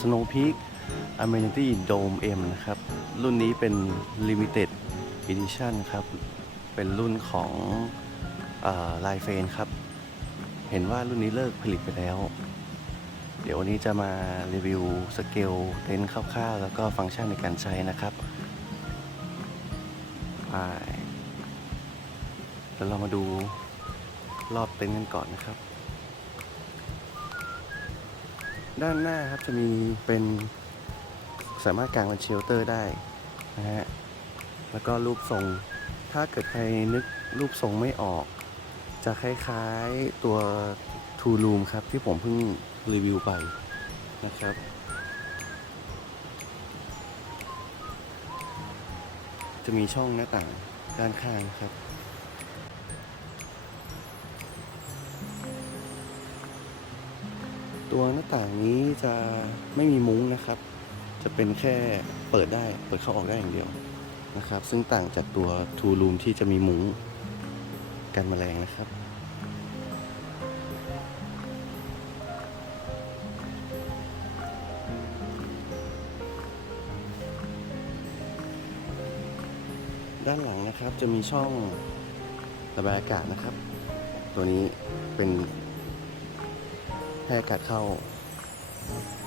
Snow Peak Amenity Dome M นะครับ รุ่นนี้เป็น Limited Edition ครับ เป็นรุ่นของลายเฟนครับ เห็นว่ารุ่นนี้เลิกผลิตไปแล้ว เดี๋ยววันนี้จะมารีวิวสเกลเต็นท์คร่าวๆ แล้วก็ฟังก์ชันในการใช้นะครับไปเดี๋ยวเรามาดูรอบเต็นท์กันก่อนนะครับ ด้านหน้าครับจะมีเป็นสามารถกางเป็นเชลเตอร์ได้นะฮะ แล้วก็รูปทรง ถ้าเกิดใครนึกรูปทรงไม่ออก จะคล้ายๆตัวทูรูมครับที่ผมเพิ่งรีวิวไปนะครับ จะมีช่องหน้าต่างด้านข้างครับ ตัวหน้าต่างนี้จะไม่มีมุ้งนะครับ จะเป็นแค่เปิดได้ เปิดเข้าออกได้อย่างเดียวนะครับ ซึ่งต่างจากตัวทูรูมที่จะมีมุ้งกันแมลงนะครับด้านหลังนะครับจะมีช่องระบายอากาศนะครับ ตัวนี้เป็น ให้อากาศเข้า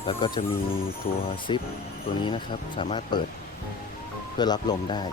แล้วก็จะมีตัวซิปตัวนี้นะครับ สามารถเปิดเพื่อรับลมได้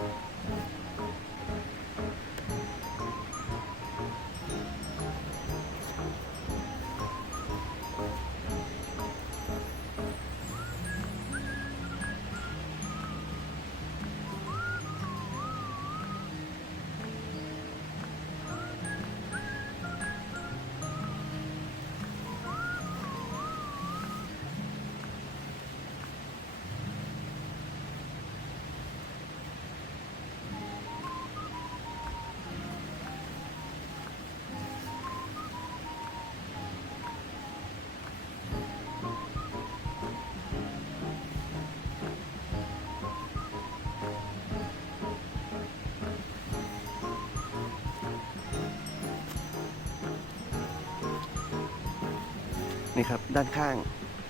นี่ครับด้านข้าง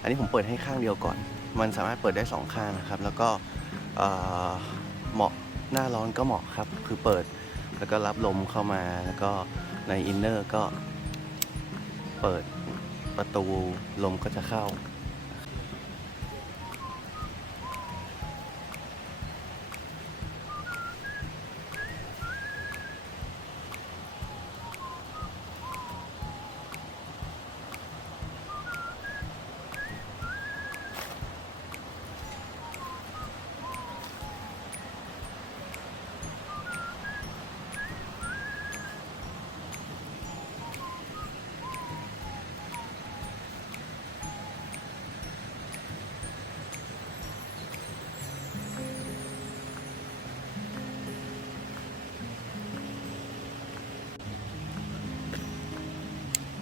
อันนี้ผมเปิดให้ข้างเดียวก่อน มันสามารถเปิดได้สองข้างนะครับ แล้วก็เหมาะหน้าร้อนก็เหมาะครับ คือเปิดแล้วก็รับลมเข้ามาแล้วก็ในอินเนอร์ก็เปิดประตูลมก็จะเข้า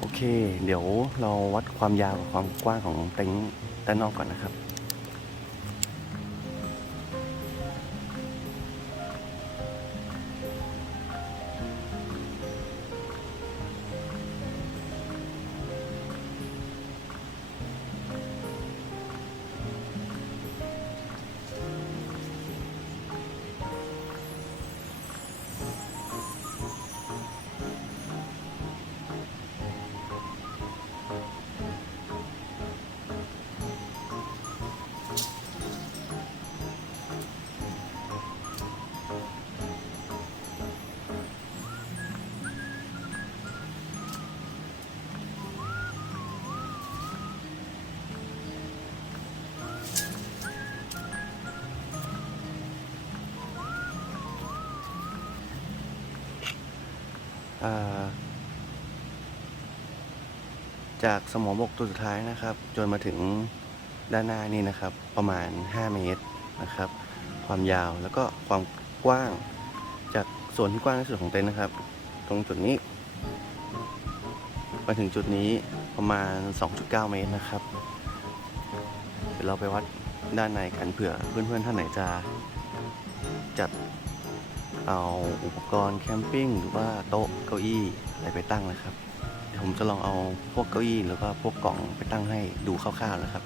โอเค เดี๋ยวเราวัดความยาวกับความกว้างของเต็นท์ด้านนอกก่อนนะครับ จากสมองบกตัวสุดท้ายนะครับ จนมาถึงด้านหน้านี่นะครับ ประมาณ 5 เมตรนะครับ ความยาวแล้วก็ความกว้างจากส่วนที่กว้างที่สุดของเต็นท์นะครับ ตรงจุดนี้ มาถึงจุดนี้ประมาณ 2.9 เมตรนะครับ เดี๋ยวเราไปวัดด้านในกันเผื่อเพื่อนๆท่านไหนจะจัดเอาอุปกรณ์แคมปิ้งหรือว่าโต๊ะเก้าอี้อะไรไปตั้งนะครับ ดี๋ยวผมจะลองเอาพวกเก้าอี้แล้วก็พวกกล่องไปตั้งให้ดูคร่าวๆนะครับ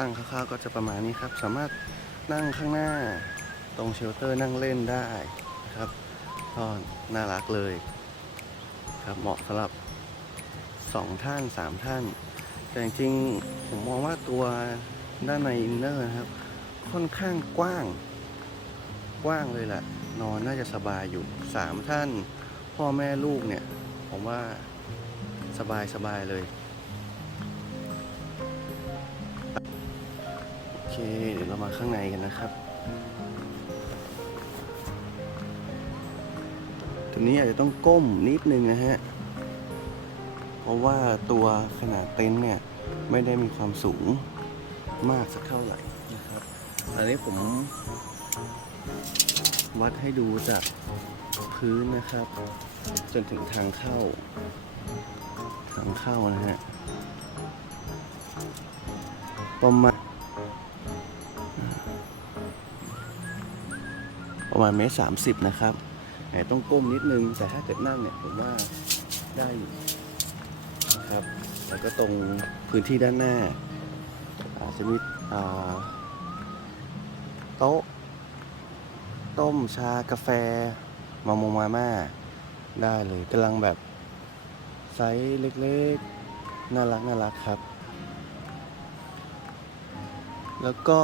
ตั้งคร่าวๆก็จะประมาณนี้ครับ สามารถนั่งข้างหน้าตรงเชลเตอร์นั่งเล่นได้นะครับก็น่ารักเลยครับเหมาะสำหรับสองท่านสามท่าน แต่จริงๆผมมองว่าตัวด้านในอินเนอร์นะครับ ค่อนข้างกว้างกว้างเลยแหละนอนน่าจะสบายอยู่สามท่าน พ่อแม่ลูกเนี่ย ผมว่าสบายสบายๆเลย เค เดี๋ยวเรามาข้างในกันนะครับทีนี้อาจจะต้องก้มนิดนึงนะฮะ เพราะว่าตัวขนาดเต็นท์เนี่ย ไม่ได้มีความสูงมากสักเท่าไหร่นะครับ อันนี้ผมวัดให้ดูจากพื้นนะครับ จนถึงทางเข้า ทางเข้านะฮะ ประมาณ ประมาณเมตรสามสิบนะครับต้องก้มนิดนึง แต่ถ้าเกิดนั่งเนี่ยผมว่าได้อยู่นะครับ แล้วก็ตรงพื้นที่ด้านหน้าอาจจะมีโต๊ะ ต้มชากาแฟ มามงมาม่า ได้เลยกำลังแบบไซส์เล็กๆ น่ารักน่ารักครับ แล้วก็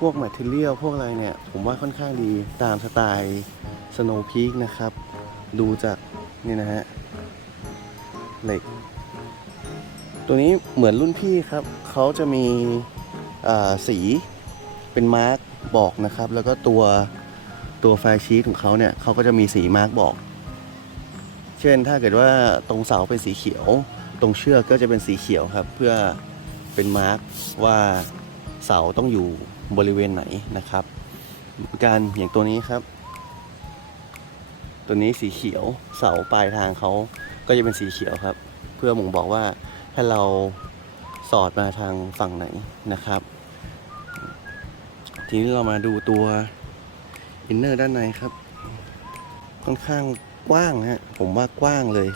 พวกแมทเทียลพวกอะไรเนี่ย ผมว่าค่อนข้างดีตามสไตล์สโนว์พีคนะครับ ดูจากนี่นะฮะเหล็ก ตัวนี้เหมือนรุ่นพี่ครับ เขาจะมีสีเป็นมาร์กบอกนะครับ แล้วก็ตัวตัวไฟชีตของเขาเนี่ยเขาก็จะมีสีมาร์กบอก เช่นถ้าเกิดว่าตรงเสาเป็นสีเขียว ตรงเชือกก็จะเป็นสีเขียวครับ เพื่อเป็นมาร์กว่าเสาต้องอยู่ บริเวณไหนนะครับ การอย่างตัวนี้ครับ ตัวนี้สีเขียวเสาปลายทางเขาก็จะเป็นสีเขียวครับ เพื่อบ่งบอกว่าให้เราสอดมาทางฝั่งไหนนะครับ ทีนี้เรามาดูตัวอินเนอร์ด้านในครับ ค่อนข้างกว้างฮะผมว่ากว้างเลย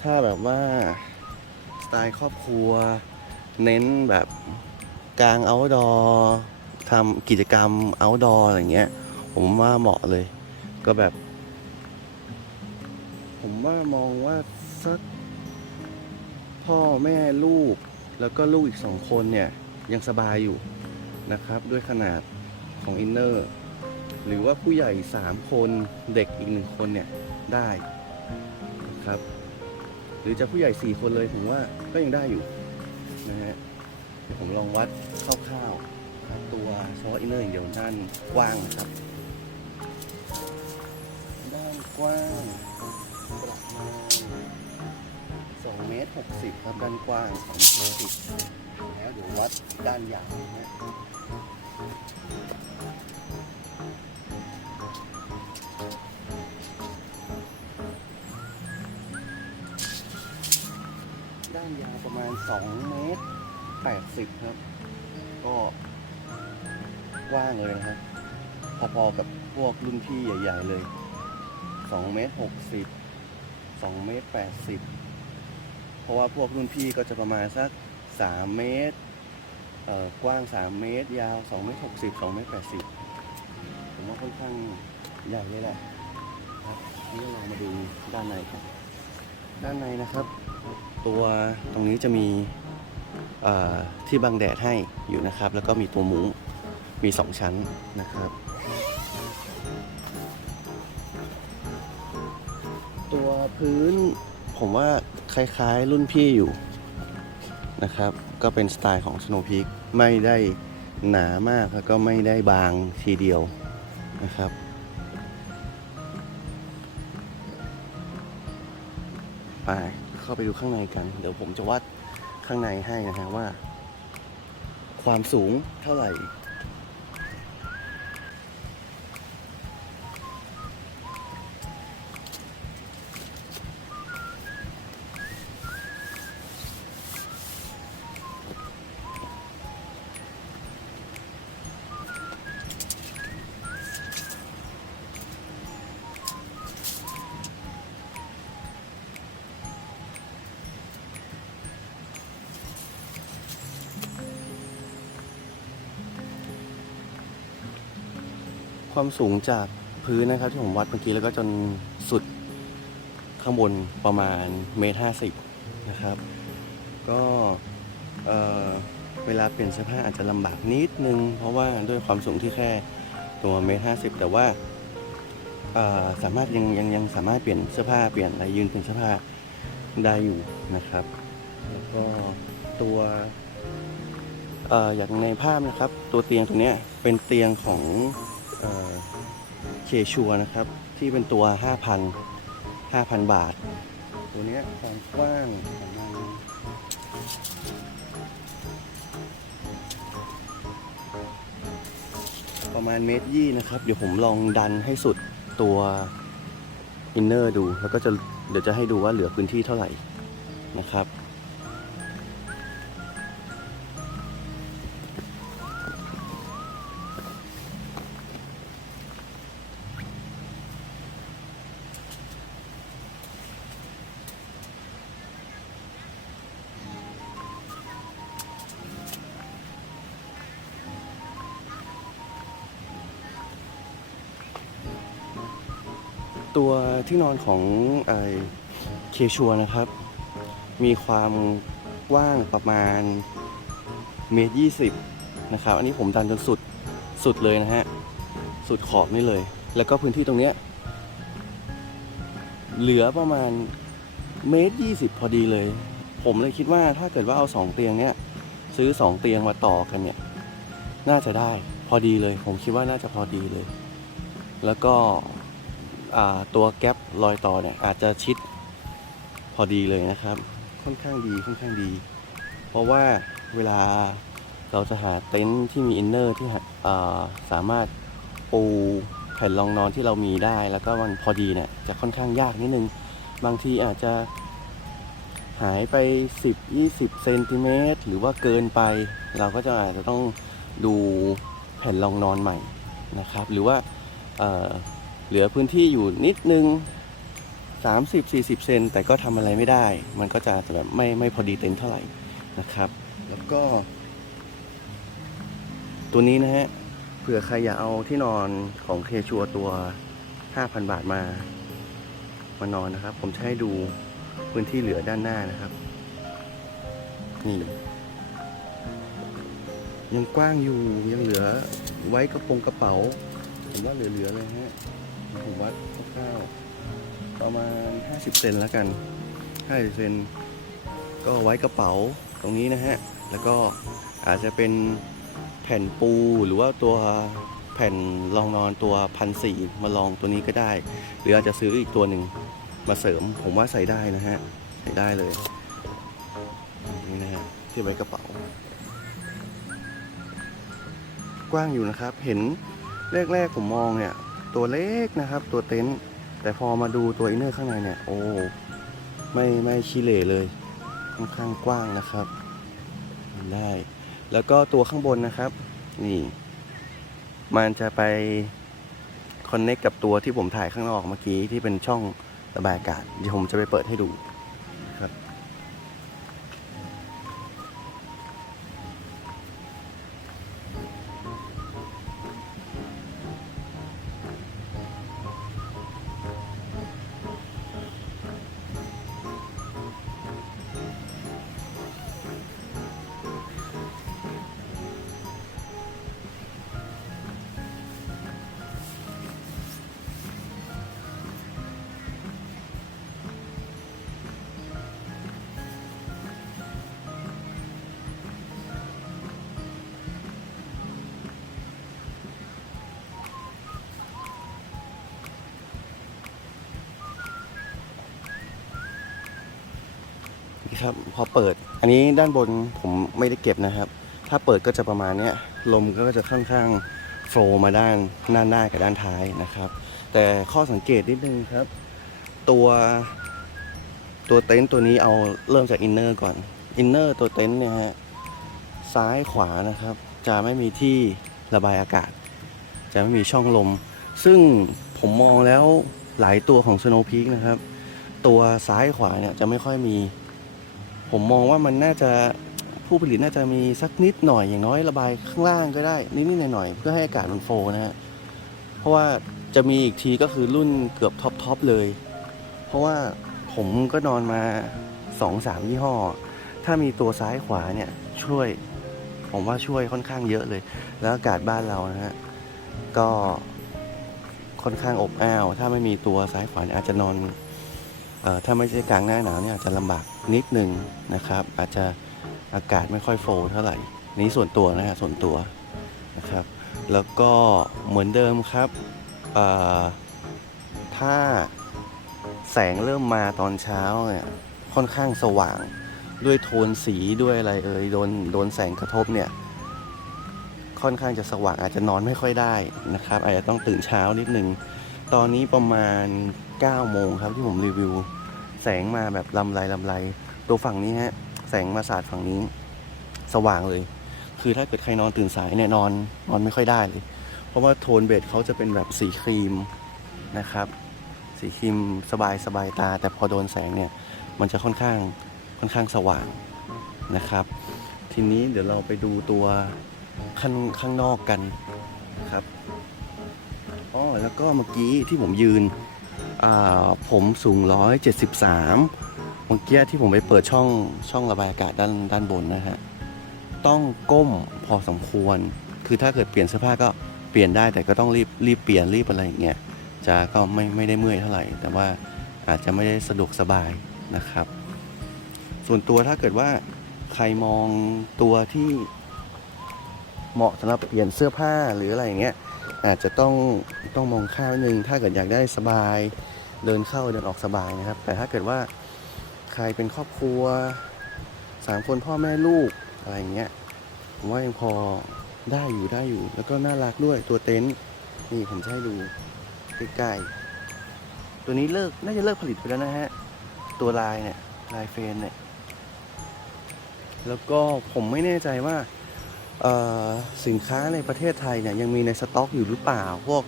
ถ้าแบบว่าสไตล์ครอบครัว เน้นแบบกลาง outdoor ทำกิจกรรม outdoor อะไรเงี้ย ผมว่าเหมาะเลย ก็แบบ ผมว่ามองว่าสักพ่อแม่ลูก แล้วก็ลูกอีกสองคนเนี่ย ยังสบายอยู่นะครับ ด้วยขนาดของอินเนอร์หรือว่าผู้ใหญ่ 3 คนเด็กอีกหนึ่งคนเนี่ยได้นะครับ หรือจะผู้ใหญ่ 4 คนเลยผมว่าก็ยังได้อยู่ นะฮะเดี๋ยวผมลองวัดคร่าวๆครับตัวเฉพาะอินเนอร์อย่างเดียวด้านกว้างนะครับ ด้านกว้างประมาณ2เมตร60ครับด้านกว้าง2เมตร60แล้วเดี๋ยววัดด้านยาวนะานยาวประมาณ2เมตร80 ครับ ก็กว้างเลยนะครับพอๆกับพวกรุ่นพี่ใหญ่ ๆ เลย2เมตร60 2เมตร80 เพราะว่าพวกรุ่นพี่ก็จะประมาณสัก 3 เมตรกว้าง 3 เมตร ยาว 2 เมตร 60 2 เมตร 80 ผมว่าค่อนข้างใหญ่เลยแหละครับนี่เรามาดูด้านในครับ ด้านในนะครับ ตัวตรงนี้จะมีที่บังแดดให้อยู่นะครับ แล้วก็มีตัวมุ้งมี 2 ชั้นนะครับ ตัวพื้นผมว่าคล้ายๆรุ่นพี่อยู่นะครับ ก็เป็นสไตล์ของสโนว์พีคไม่ได้หนามากแล้วก็ไม่ได้บางทีเดียวนะครับ ไป เข้าไปดูข้างในกัน เดี๋ยวผมจะวัดข้างในให้นะฮะว่า ความสูงเท่าไหร่ ความสูงจากพื้นนะครับที่ผมวัดเมื่อกี้แล้วก็จนสุดข้างบนประมาณเมตรห้าสิบนะครับ ก็เเวลาเปลี่ยนเสื้อผ้าอาจจะลำบากนิดนึง เพราะว่าด้วยความสูงที่แค่ตัวเมตรห้าสิบแต่ว่าสามารถยังยังยังสามารถเปลี่ยนเสื้อผ้าเปลี่ยนอะไรยืนเปลี่ยนเสื้อผ้าได้อยู่นะครับ แล้วก็ตัวออย่างในภาพนะครับ ตัวเตียงตัวนี้เป็นเตียงของ เคชัวนะครับ ที่เป็นตัว 5,000 5,000 บาท ตัวเนี้ยความกว้างของมันประมาณเมตรยี่นะครับ เดี๋ยวผมลองดันให้สุดตัวอินเนอร์ดู แล้วก็จะเดี๋ยวจะให้ดูว่าเหลือพื้นที่เท่าไหร่นะครับ ตัวที่นอนของเคชัวนะครับ มีความกว้างประมาณเมตรยี่สิบนะครับ อันนี้ผมดันจนสุดสุดเลยนะฮะ สุดขอบนี่เลย แล้วก็พื้นที่ตรงเนี้ยเหลือประมาณเมตรยี่สิบพอดีเลย ผมเลยคิดว่าถ้าเกิดว่าเอาสองเตียงเนี้ยซื้อสองเตียงมาต่อกันเนี่ย น่าจะได้พอดีเลย ผมคิดว่าน่าจะพอดีเลย แล้วก็ ตัวแก๊ปรอยต่อเนี่ยอาจจะชิดพอดีเลยนะครับ ค่อนข้างดีค่อนข้างดี เพราะว่าเวลาเราจะหาเต็นท์ที่มีอินเนอร์ที่สามารถปูแผ่นรองนอนที่เรามีได้ แล้วก็มันพอดีเนี่ยจะค่อนข้างยากนิดนึง บางทีอาจจะหายไป 10-20เซนติเมตรหรือว่าเกินไป เราก็จะอาจจะต้องดูแผ่นรองนอนใหม่นะครับ หรือว่า เหลือพื้นที่อยู่นิดนึง 30-40 เซนแต่ก็ทำอะไรไม่ได้ มันก็จะแบบไม่ไม่พอดีเต็นเท่าไหร่นะครับ แล้วก็ ตัวนี้นะฮะเผื่อใครอยากเอาที่นอนของเคชัวตัว 5,000 บาทมามานอนนะครับ ผมจะให้ดูพื้นที่เหลือด้านหน้านะครับ นี่ยังกว้างอยู่ยังเหลือไว้กระโปรงกระเป๋า ผมว่าเหลือๆเลยฮะ ผมวัดคร่าวๆประมาณ 50 เซนแล้วกัน 50 เซนก็ไว้กระเป๋าตรงนี้นะฮะ แล้วก็อาจจะเป็นแผ่นปูหรือว่าตัวแผ่นรองนอนตัวพันสี่มาลองตัวนี้ก็ได้ หรืออาจจะซื้ออีกตัวหนึ่งมาเสริมผมว่าใส่ได้นะฮะ ใส่ได้เลยนี่นะฮะที่ไว้กระเป๋า กว้างอยู่นะครับเห็นแรกๆผมมองเนี่ย ตัวเล็กนะครับ ตัวเต็นท์แต่พอมาดูตัวอินเนอร์ข้างในเนี่ยโอ้ไม่ไม่ชิเล่เลยค่อนข้างกว้างนะครับได้ แล้วก็ตัวข้างบนนะครับ นี่ มันจะไปคอนเน็กกับตัวที่ผมถ่ายข้างนอกเมื่อกี้ที่เป็นช่องระบายอากาศเดี๋ยวผมจะไปเปิดให้ดู ครับ พอเปิด อันนี้ด้านบนผมไม่ได้เก็บนะครับ ถ้าเปิดก็จะประมาณเนี้ยลมก็จะค่อนข้างโฟล์มาด้านด้าหน้ากับด้านท้ายนะครับ แต่ข้อสังเกตนิดนึงครับ ตัวตัวเต็นท์ตัวนี้เอาเริ่มจากอินเนอร์ก่อนอินเนอร์ตัวเต็นท์เนี่ยฮะซ้ายขวานะครับ จะไม่มีที่ระบายอากาศ จะไม่มีช่องลม ซึ่งผมมองแล้วหลายตัวของ Snow Peak นะครับ ตัวซ้ายขวาเนี่ยจะไม่ค่อยมี ผมมองว่ามันน่าจะผู้ผลิตน่าจะมีสักนิดหน่อยอย่างน้อยระบายข้างล่างก็ได้ นิดๆหน่อยๆเพื่อให้อากาศมันโฟนะฮะเพราะว่าจะมีอีกทีก็คือรุ่นเกือบท็อปทอปเลย เพราะว่าผมก็นอนมาสองสามยี่ห้อ ถ้ามีตัวซ้ายขวาเนี่ยช่วย ผมว่าช่วยค่อนข้างเยอะเลย แล้วอากาศบ้านเรานะฮะก็ค่อนข้างอบอ้าว ถ้าไม่มีตัวซ้ายขวาเนี่ยอาจจะนอนออถ้าไม่ใช่กลางหน้าหนาวเนี่ยอาจจะลำบาก นิดนึงนะครับ อาจจะอากาศไม่ค่อยโฟลเท่าไหร่ นี่ส่วนตัวนะฮะส่วนตัวนะครับ แล้วก็เหมือนเดิมครับถ้าแสงเริ่มมาตอนเช้าเนี่ยค่อนข้างสว่างด้วยโทนสีด้วยอะไรเอ่ยโดนโดนแสงกระทบเนี่ยค่อนข้างจะสว่างอาจจะนอนไม่ค่อยได้นะครับ อาจจะต้องตื่นเช้านิดนึง ตอนนี้ประมาณ9โมงครับที่ผมรีวิว แสงมาแบบลำไรลำไรตัวฝั่งนี้ฮะแสงมาสาดฝั่งนี้ สว่างเลย คือถ้าเกิดใครนอนตื่นสายเนี่ยนอนนอนไม่ค่อยได้เลย เพราะว่าโทนเบสเขาจะเป็นแบบสีครีมนะครับ สีครีมสบายสบายตา แต่พอโดนแสงเนี่ย มันจะค่อนข้างค่อนข้างสว่างนะครับ ทีนี้เดี๋ยวเราไปดูตัวข้างข้างนอกกันครับอ๋อแล้วก็เมื่อกี้ที่ผมยืน ผมสูง 173เมื่อกี้ที่ผมไปเปิดช่องช่องระบายอากาศด้านด้านบนนะฮะ ต้องก้มพอสมควร คือถ้าเกิดเปลี่ยนเสื้อผ้าก็เปลี่ยนได้แต่ก็ต้องรีบรีบเปลี่ยนรีบอะไรอย่างเงี้ยจะก็ไม่ไม่ได้เมื่อยเท่าไหร่ แต่ว่าอาจจะไม่ได้สะดวกสบายนะครับ ส่วนตัวถ้าเกิดว่าใครมองตัวที่เหมาะสำหรับเปลี่ยนเสื้อผ้าหรืออะไรอย่างเงี้ย อาจจะต้องต้องมองข้าวนึง ถ้าเกิดอยากได้สบายเดินเข้าเดินออกสบายนะครับ แต่ถ้าเกิดว่าใครเป็นครอบครัวสามคนพ่อแม่ลูกอะไรอย่างเงี้ยผมว่ายังพอได้อยู่ได้อยู่ แล้วก็น่ารักด้วยตัวเต็นท์นี่ผมจะให้ดูใกล้ๆตัวนี้เลิกน่าจะเลิกผลิตไปแล้วนะฮะตัวลายเนี่ยลายเฟนเนี่ยแล้วก็ผมไม่แน่ใจว่า สินค้าในประเทศไทยเนี่ยยังมีในสต็อกอยู่หรือเปล่า พวก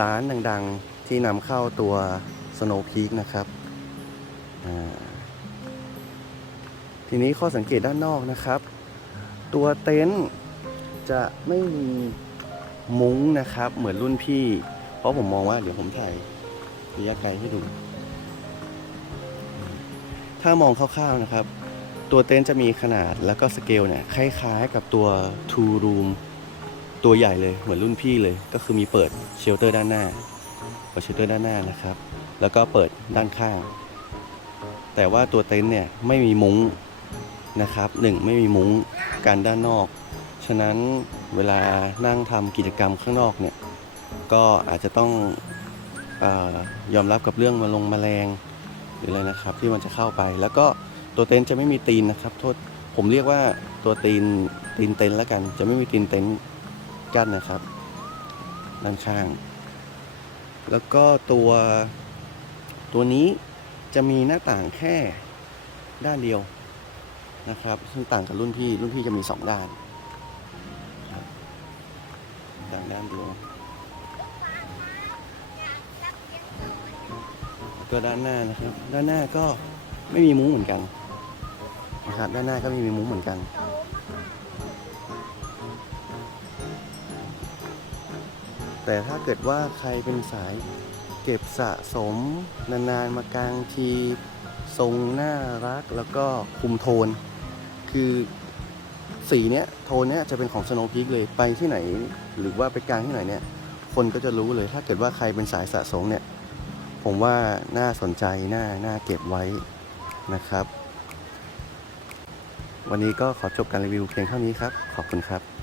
ร้านดังๆที่นำเข้าตัว Snow Peak นะครับ ทีนี้ข้อสังเกตด้านนอกนะครับ ตัวเต็นท์จะไม่มีมุ้งนะครับ เหมือนรุ่นพี่ เพราะผมมองว่าเดี๋ยวผมถ่ายระยะไกลให้ดู ถ้ามองคร่าวๆนะครับ ตัวเต็นท์จะมีขนาดแล้วก็สเกลเนี่ยคล้ายๆกับตัว Two Room ตัวใหญ่เลยเหมือนรุ่นพี่เลย ก็คือมีเปิดเชลเตอร์ด้านหน้าเปิดเชลเตอร์ด้านหน้านะครับ แล้วก็เปิดด้านข้าง แต่ว่าตัวเต็นท์เนี่ยไม่มีมุ้งนะครับหนึ่งไม่มีมุ้งกันด้านนอก ฉะนั้นเวลานั่งทำกิจกรรมข้างนอกเนี่ยก็อาจจะต้องอยอมรับกับเรื่องมาลงแมลงหรืออะไรนะครับ ที่มันจะเข้าไปแล้วก็ ตัวเต็นท์จะไม่มีตีนนะครับ โทษผมเรียกว่าตัวตีนตีนเต็นท์แล้วกัน จะไม่มีตีนเต็นท์กั้นนะครับ ด้านข้าง แล้วก็ตัวตัวนี้จะมีหน้าต่างแค่ด้านเดียวนะครับ ซึ่งต่างกับรุ่นพี่รุ่นพี่จะมีสองด้านต่างด้านเดียวตัวด้านหน้านะครับ ด้านหน้าก็ไม่มีมุ้งเหมือนกัน นะครับ ด้านหน้าก็ม่มีมุ้งเหมือนกัน แต่ถ้าเกิดว่าใครเป็นสายเก็บสะสม นานๆ มากลางทีทรงน่ารักแล้วก็คุมโทน คือสีเนี้ยโทนเนี้ยจะเป็นของ Snow Peak เลยไปที่ไหน หรือว่าไปกลางที่ไหนเนี่ย คนก็จะรู้เลยถ้าเกิดว่าใครเป็นสายสะสมเนี่ย ผมว่าน่าสนใจน่าน่าเก็บไว้นะครับ วันนี้ก็ขอจบการรีวิวเพียงเท่านี้ครับ ขอบคุณครับ